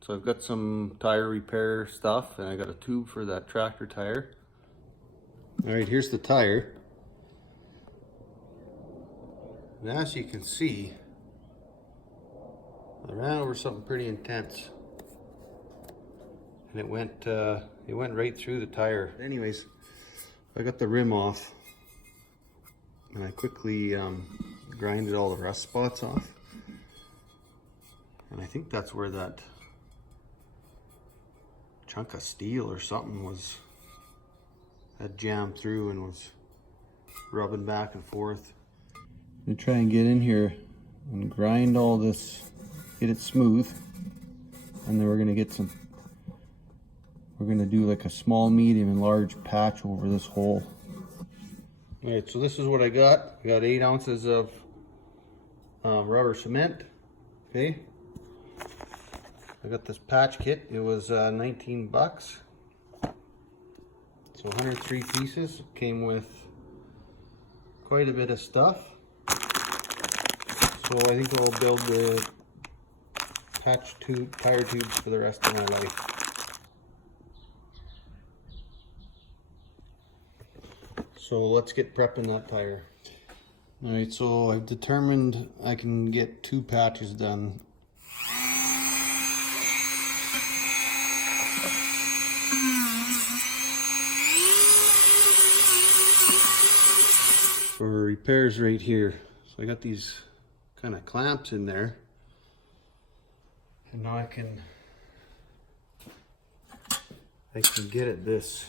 So I've got some tire repair stuff, and I got a tube for that tractor tire. All right, here's the tire. And as you can see, I ran over something pretty intense, and it went right through the tire. Anyways, I got the rim off, and I quickly grinded all the rust spots off. And I think that's where that chunk of steel or something had jammed through and was rubbing back and forth. I'm gonna try and get in here and grind all this, get it smooth, and then we're gonna do like a small, medium, and large patch over this hole. All right, so this is what I got. I got 8 ounces of rubber cement. Okay. I got this patch kit. It was 19 bucks. So 103 pieces. Came with quite a bit of stuff. So I think I'll build the tire tubes for the rest of my life. So let's get prepping that tire. All right, so I've determined I can get 2 patches done. For repairs right here. So I got these kind of clamps in there, and now I can get at this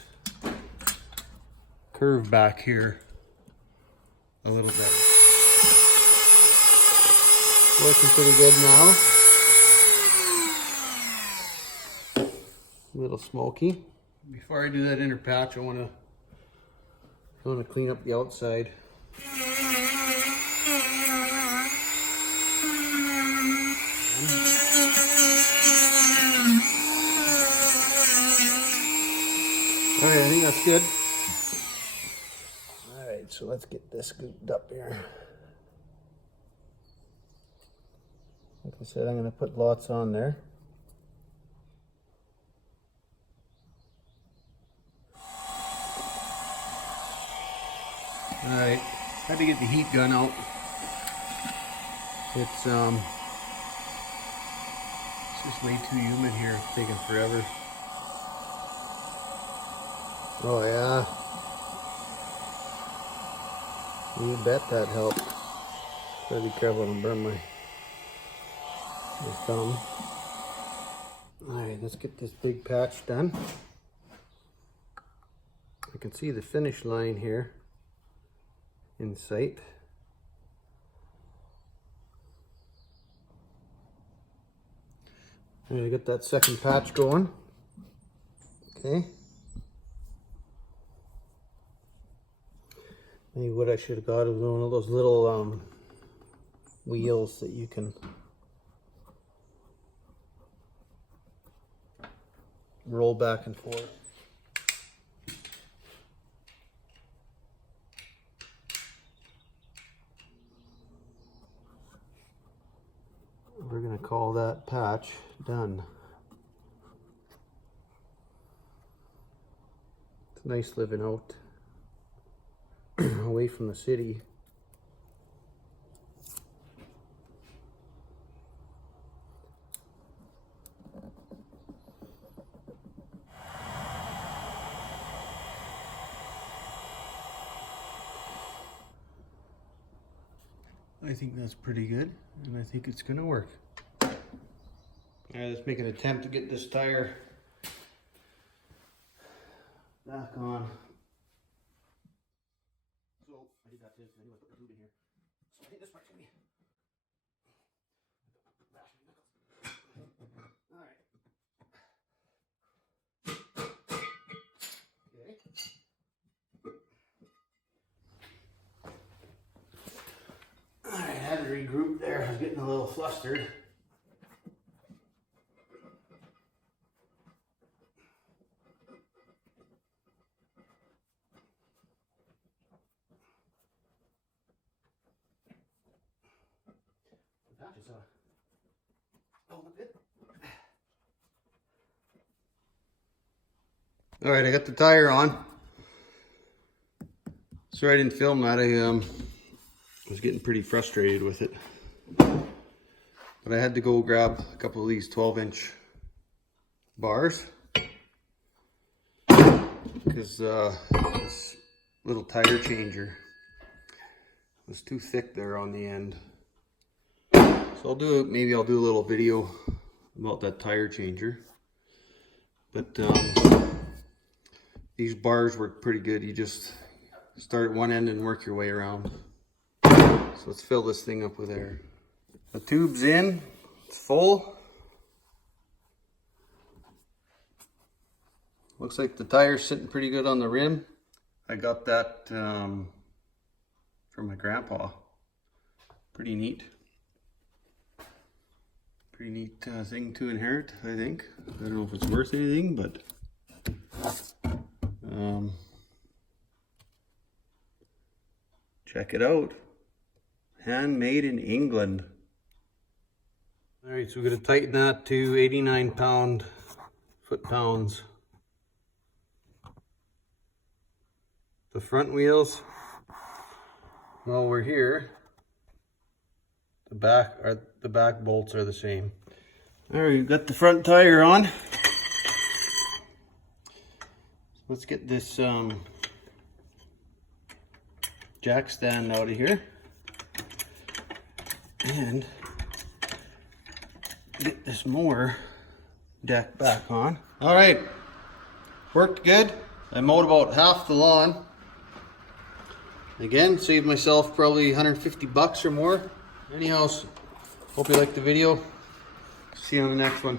curve back here a little bit. Working pretty good now. A little smoky. Before I do that inner patch, I want to clean up the outside. Alright, I think that's good. Alright, so let's get this scooped up here. Like I said, I'm going to put lots on there. Alright, had to get the heat gun out. It's just way too humid here. It's taking forever. Oh yeah. You bet that helped. Gotta be careful I don't burn my thumb. Alright, let's get this big patch done. I can see the finish line here in sight. I'm gonna get that second patch going. Okay. Maybe what I should have got is one of those little wheels that you can roll back and forth. We're going to call that patch done. It's nice living out away from the city. I think that's pretty good, and I think it's going to work. Alright, let's make an attempt to get this tire back on. So, I did that too, so I put the tube in here. So I think this part's going to be... Alright. Okay. Alright, I had to regroup there. I was getting a little flustered. The patches oh, look good. All right, I got the tire on. Sorry I didn't film that. I was getting pretty frustrated with it. But I had to go grab a couple of these 12-inch bars because this little tire changer was too thick there on the end. So maybe I'll do a little video about that tire changer. But these bars work pretty good. You just start at one end and work your way around. So let's fill this thing up with air. The tube's in, it's full. Looks like the tire's sitting pretty good on the rim. I got that from my grandpa. Pretty neat. Pretty neat thing to inherit, I think. I don't know if it's worth anything, but check it out. Handmade in England. All right, so we're going to tighten that to 89 foot-pounds. The front wheels, well, we're here. The back bolts are the same. All right, we've got the front tire on. Let's get this jack stand out of here and get this mower deck back on. All right, worked good. I mowed about half the lawn. Again, saved myself probably 150 bucks or more. Anyhow, hope you liked the video. See you on the next one.